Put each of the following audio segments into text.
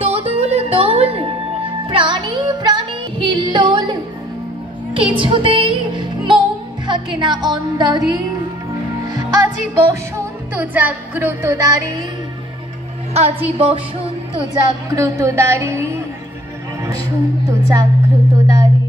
দোদুল দোল প্রাণী প্রাণী হিল্লোল, কিছুতেই মন থাকে না অন্দারে। আজি বসন্ত জাগ্রত দ্বারে, আজি বসন্ত জাগ্রত দ্বারে, বসন্ত জাগ্রত দ্বারে।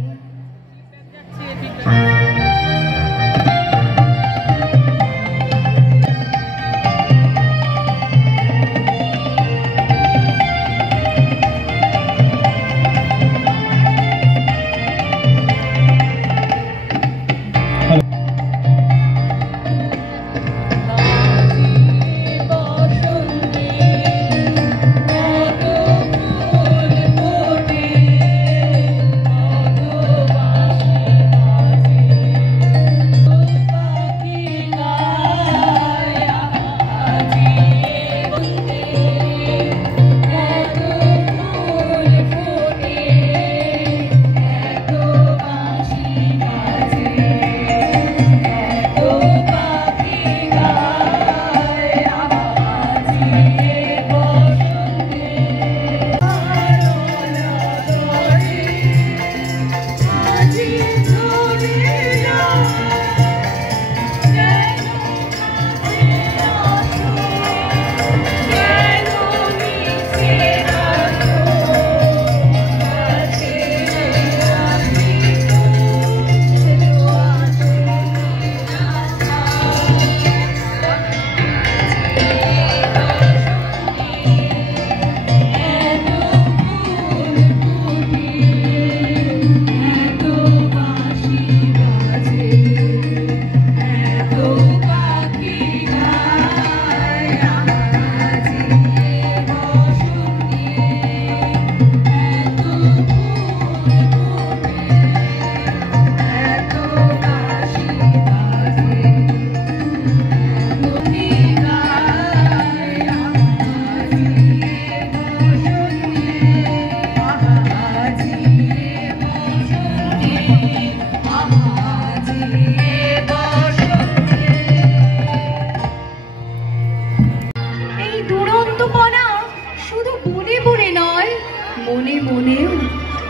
মনে মনেও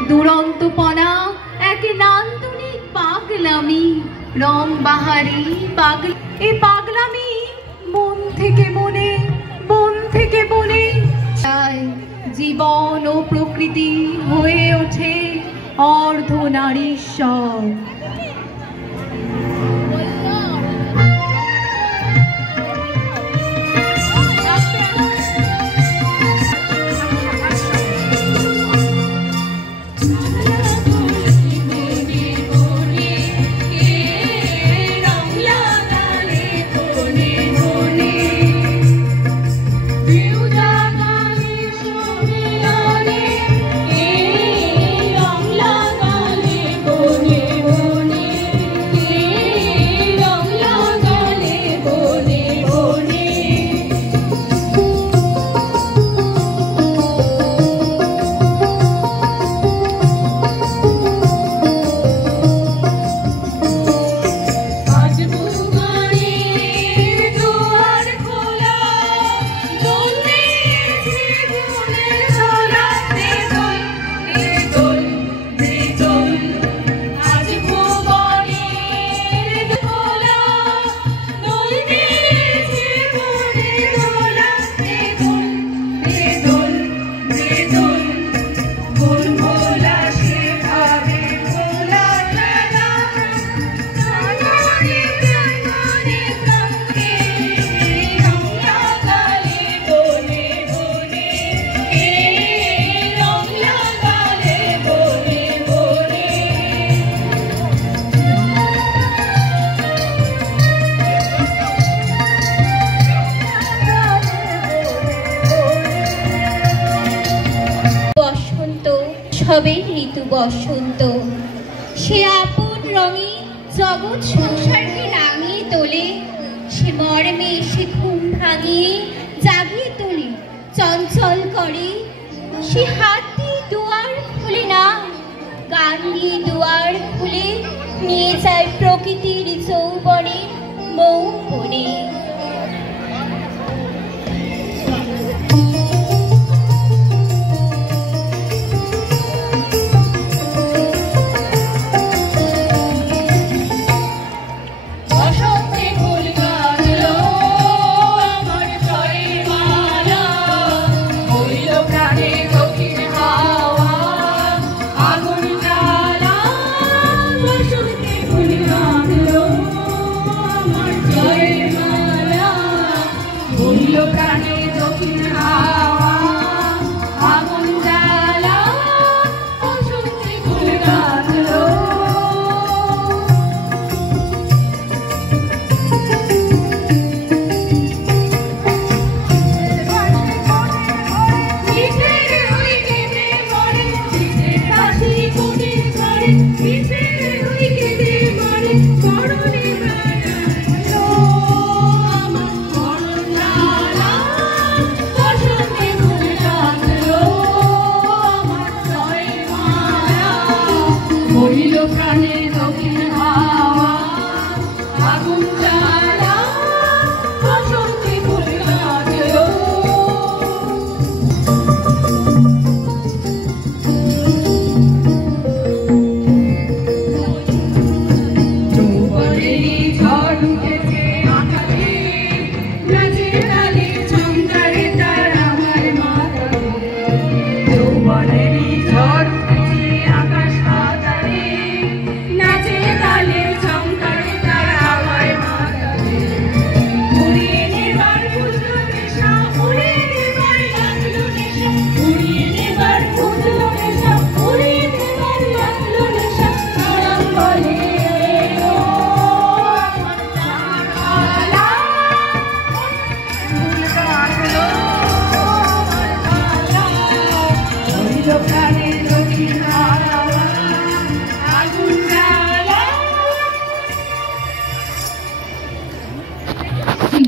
দুরন্তপনা, এক নান্দনিক পাগলামি, রং বাহারি পাগল। এ পাগলামি মন থেকে মনে, মন থেকে বনে, জীবন ও প্রকৃতি হয়ে ওঠে অর্ধ নারীশ্বর। হবে ঋতু বসন্ত, সে আপন রঙে জগৎ সংসারকে রাঙিয়ে তোলে, সে মর্মে সে ঘুম ভাঙিয়ে জাগিয়ে তোলে, চঞ্চল করে। সে হাত দিয়ে দুয়ার খুলে না, গান দিয়ে দুয়ার খুলে নিয়ে যায় প্রকৃতির যৌবনে মৌ বনে।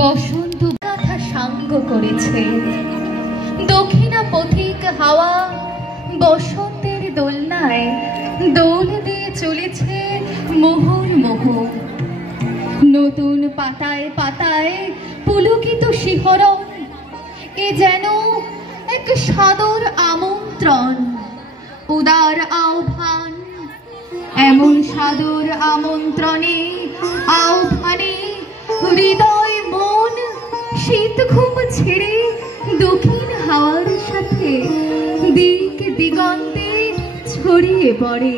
বসন্ত গাথা সাঙ্গ করেছে দক্ষিণা পথিক হাওয়া, বসন্তের দোলনায় দোল দিয়ে চলেছে মুহুর্মুহ। নতুন পাতায় পাতায় পুলকিত শিহরণ, এ যেন এক সাদর আমন্ত্রণ, উদার আহ্বান। এমন সাদর আমন্ত্রণে আহ্বানে হৃদয় মন শীত ঘুম ছেড়ে দক্ষিণ হাওয়ার সাথে দিক দিগন্তে ছড়িয়ে পড়ে।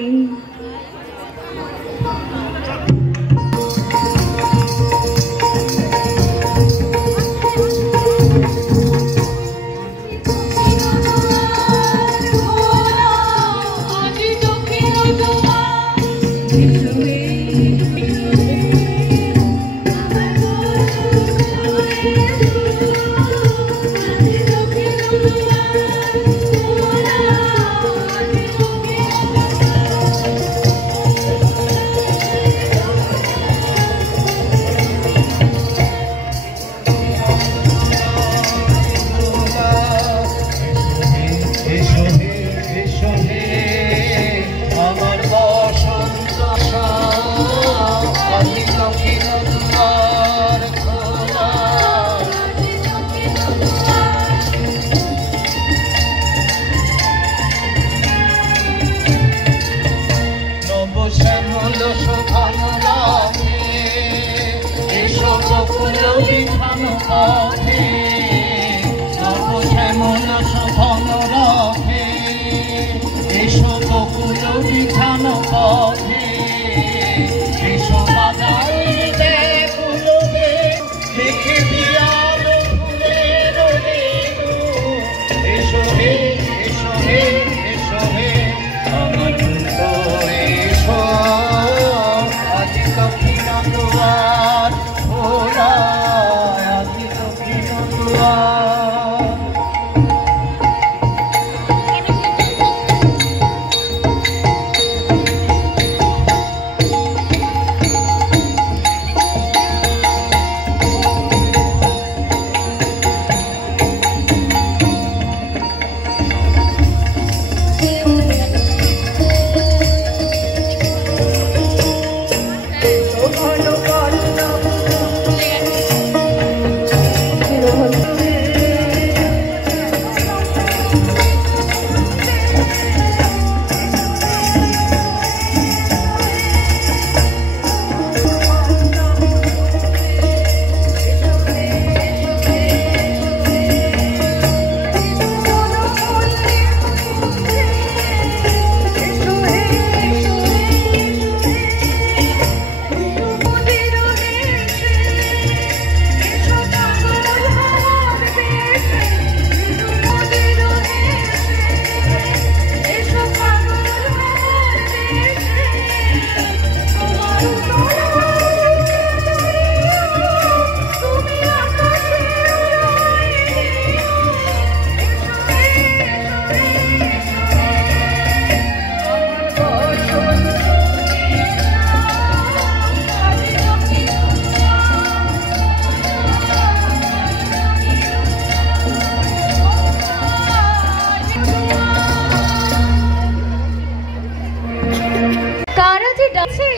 আছে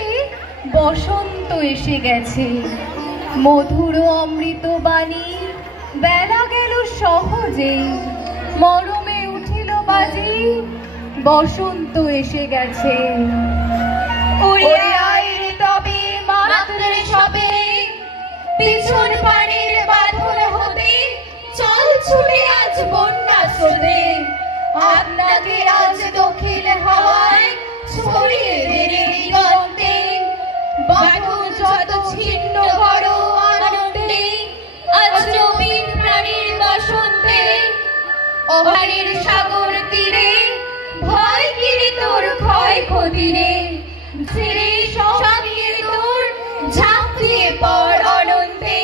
বসন্ত এসে গেছে, মধুর অমৃত বাণী বেলা গেল সহজে, মরমে উঠিল বাজি বসন্ত এসে গেছে। ওরে আইরে তবে মাত্রে সবে পিছন পানির বাঁধন হতে চল ছুটে আজ বন্যা স্রোতে, আপনাকে আজ দক্ষিণ হাওয়ায় ছড়িয়ে দেরে দিগন্তে, বাঁধন যত ছিন্ন বড় আনন্দে আজ নবীন প্রাণীর বসন্তে, অভারের সাগর তীরে ভয় কিরে তোর ক্ষয় ক্ষতিরে, ছেড়ে সঙ্গে তোর ঝাঁপিয়ে পড় অনন্তে,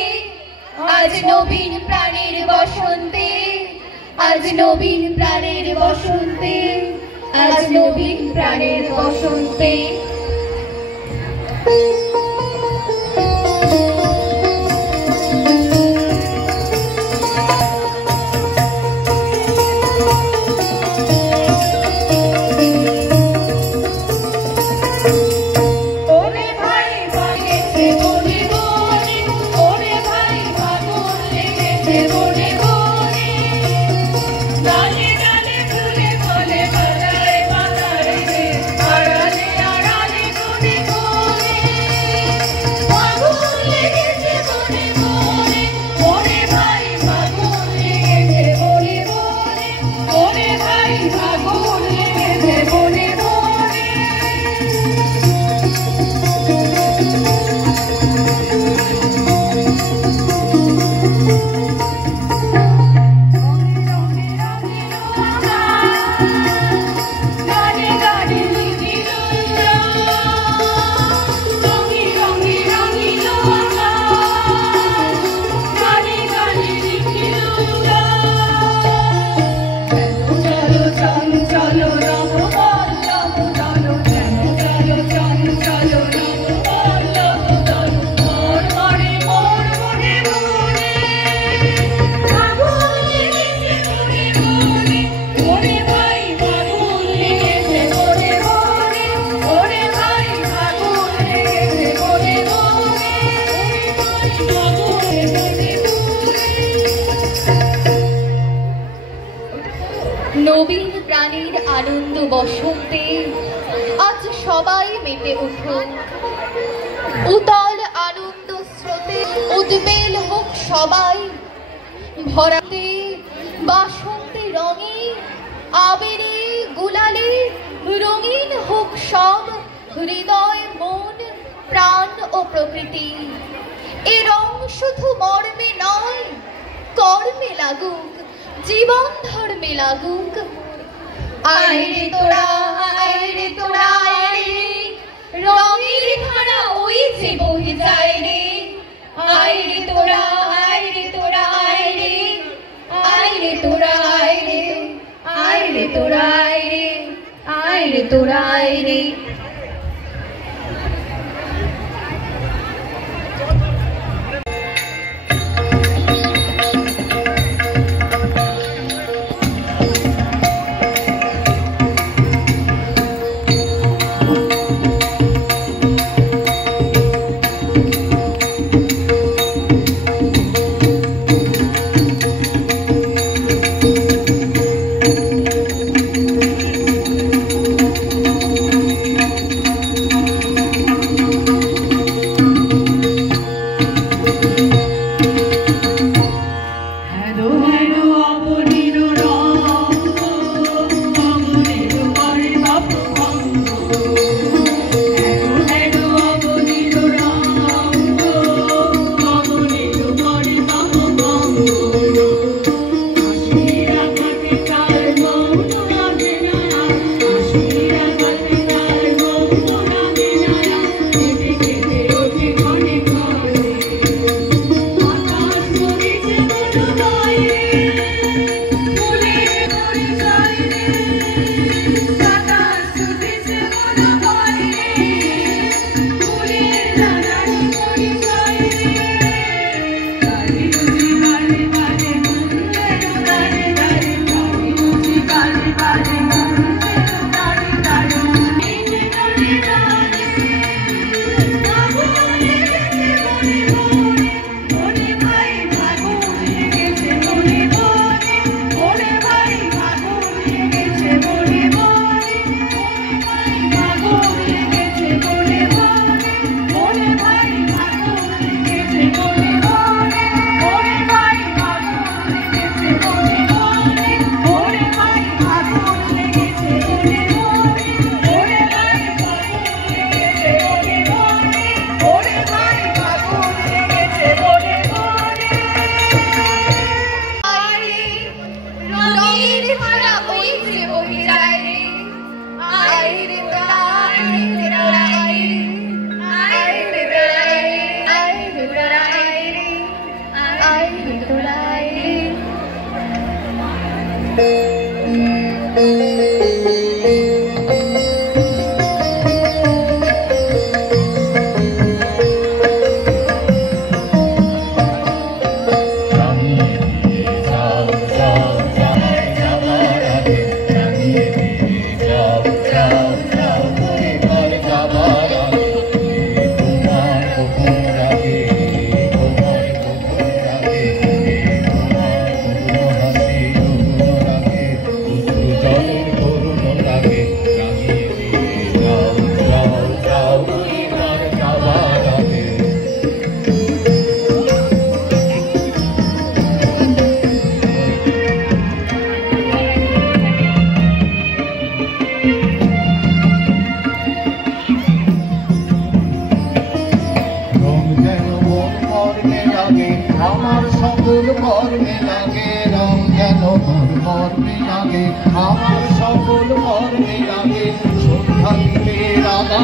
আজ নবীন প্রাণীর বসন্তে, আজ নবীন প্রাণের বসন্তে, আজ নবীন প্রাণের বসন্তে। নবীন প্রাণীর আনন্দ বসন্তে আজ সবাই মেতে উঠুক, উতল আনন্দ স্রোতে উদ্বেল হোক সবাই, ভরাতে বাসন্তে রঙে আবেরে গুলালে রঙিন হোক সব হৃদয় মন প্রাণ ও প্রকৃতি। এ রং শুধু মর্মে নয় কর্মে লাগুক, জীবন ধর্মে লাগুক। আইরে তোরা আইরে তোরা আইরে, রঙের ধারা ওই যে বহে যায় রে, আইরে তোরা আইরে তোরা আইরে, আইরে তোরা আইরে, আইরে তোরা আইরে, আইরে তোরা আইরে।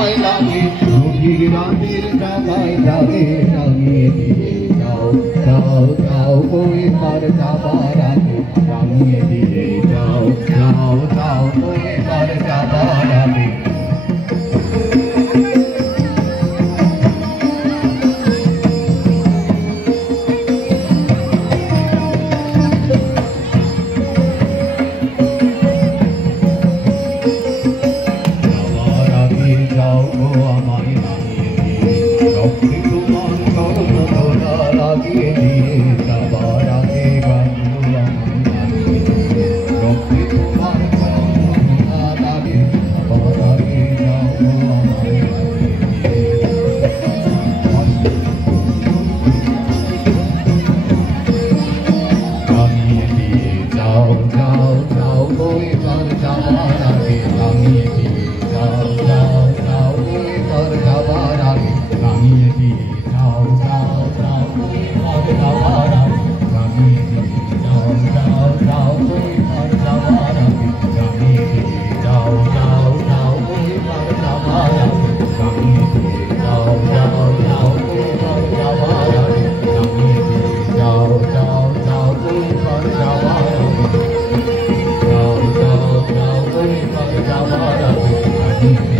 আমায় লাগে গভীর রাতের জায়গায় জাগে রাঙিয়ে দিয়ে যাও যাও যাও কই পার যাবার আগে রাঙিয়ে দিয়ে যাও যাও যাও কই পার যাবার আগে যাও গো আমায় লাগিয়ে দিয়ে রক্তে তোমার চরণ ধরা লাগিয়ে দিয়ে যাবার আগে গানগুলো আমায় লাগিয়ে দিয়ে রক্তে তোমার চরণ ধরা লাগে যাবার আগে যাও গো আমায় লাগিয়ে দিয়ে লাগিয়ে দিয়ে যাও যাও যাও গো এবার যাবার আগে লাগিয়ে দিয়ে যাও যাও যাও এবার যাবার আগে লাগিয়ে দিয়ে যাও যাও যাও এবার যাবার আগে লাগিয়ে দিয়ে যাও যাও যাও এবার যাবার আগে লাগিয়ে দিয়ে যাও যাও যাও এবার যাবার আগে লাগিয়ে দিয়ে যাও যাও যাও এবার যাবার আগে লাগিয়ে দিয়ে যাও যাও যাও এবার যাবার আগে যাও যাও যাও এবার যাবার আগে